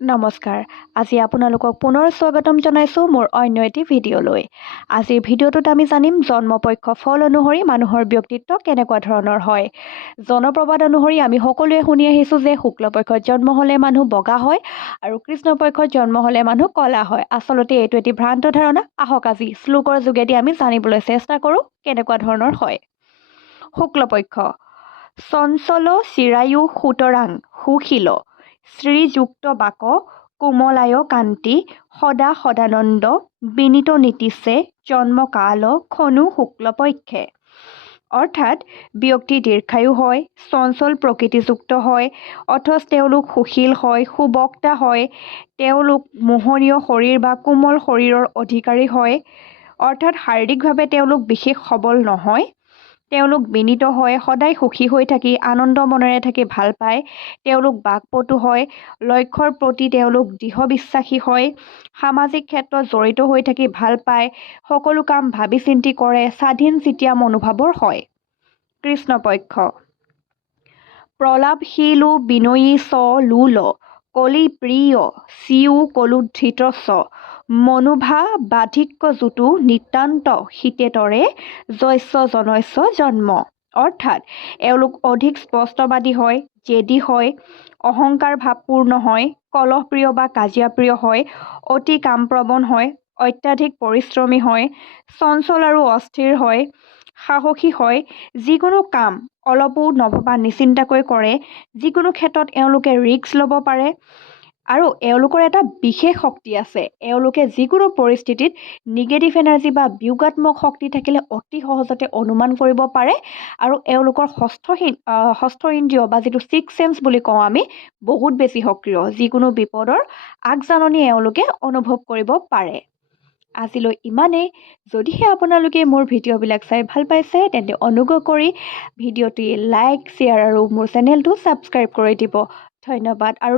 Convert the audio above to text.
নমস্কাৰ। আজি আপোনালোকক পুনৰ স্বাগতম জনাইছোঁ মোৰ অন্য এটি ভিডিঅ'লৈ। আজিৰ ভিডিঅ'টোত আমি জানিম জন্মপক্ষ ফল অনুসৰি মানুহৰ ব্যক্তিত্ব কেনেকুৱা ধৰণৰ হয়। জনপ্ৰবাদ অনুসৰি আমি সকলোৱে শুনি আহিছোঁ যে শুক্লপক্ষত জন্ম হ'লে মানুহ বগা হয় আৰু কৃষ্ণপক্ষত জন্ম হ'লে মানুহ ক'লা হয়। আচলতে এইটো এটি ভ্ৰান্ত ধাৰণা। আহক আজি শ্লোকৰ যোগেদি আমি জানিবলৈ চেষ্টা কৰোঁ কেনেকুৱা ধৰণৰ হয়। শুক্লপক্ষ চঞ্চল চিৰায়ু সুতৰাং সুশীল শ্ৰীযুক্ত বাক কোমলায় কান্তি সদা সদানন্দ বিনীত নীতিছে জন্মকাল খনু শুক্লপক্ষে। অৰ্থাৎ ব্যক্তি দীৰ্ঘায়ু হয়, চঞ্চল প্ৰকৃতিযুক্ত হয়, অথচ তেওঁলোক সুশীল হয়, সুবক্তা হয়, তেওঁলোক মোহনীয় শৰীৰ বা কোমল শৰীৰৰ অধিকাৰী হয়, অৰ্থাৎ শাৰীৰিকভাৱে তেওঁলোক বিশেষ সবল নহয়। তেওঁলোক বিনীত হয়, সদায় সুখী হৈ থাকি আনন্দ মনেৰে থাকি ভাল পায়। তেওঁলোক বাকপটু হয়, লক্ষ্যৰ প্ৰতি তেওঁলোক দৃঢ় বিশ্বাসী হয়, সামাজিক ক্ষেত্ৰত জড়িত হৈ থাকি ভাল পায়, সকলো কাম ভাবি চিন্তি কৰে, স্বাধীন চিতীয়া মনোভাৱৰ হয়। কৃষ্ণপক্ষ প্ৰলাপশীলো বিনয়ী চ লোল কলি প্ৰিয় চিউ কলুধৃত চ মনোভা বাধিক্য জুতু নিতান্ত শীতেতৰে জস্য জনস্য জন্ম। অৰ্থাৎ এওঁলোক অধিক স্পষ্টবাদী হয়, জেদী হয়, অহংকাৰ ভাৱপূৰ্ণ হয়, কলহপ্ৰিয় বা কাজিয়াপ্ৰিয় হয়, অতি কামপ্ৰৱণ হয়, অত্যাধিক পৰিশ্ৰমী হয়, চঞ্চল আৰু অস্থিৰ হয়, সাহসী হয়, যিকোনো কাম অলপো নভবা নিচিন্তাকৈ কৰে, যিকোনো ক্ষেত্ৰত এওঁলোকে ৰিস্ক ল'ব পাৰে। আৰু এওঁলোকৰ এটা বিশেষ শক্তি আছে, এওঁলোকে যিকোনো পৰিস্থিতিত নিগেটিভ এনাৰ্জি বা বিয়োগাত্মক শক্তি থাকিলে অতি সহজতে অনুমান কৰিব পাৰে আৰু এওঁলোকৰ ষষ্ঠ ইন্দ্ৰিয় বা যিটো ছিক্স চেন্স বুলি কওঁ আমি বহুত বেছি সক্ৰিয়, যিকোনো বিপদৰ আগজাননী এওঁলোকে অনুভৱ কৰিব পাৰে। আজিলৈ ইমানেই। যদিহে আপোনালোকে মোৰ ভিডিঅ'বিলাক চাই ভাল পাইছে তেন্তে অনুগ্ৰহ কৰি ভিডিঅ'টি লাইক, শ্বেয়াৰ আৰু মোৰ চেনেলটো ছাবস্ক্ৰাইব কৰি দিব। ধন্যবাদ। আৰু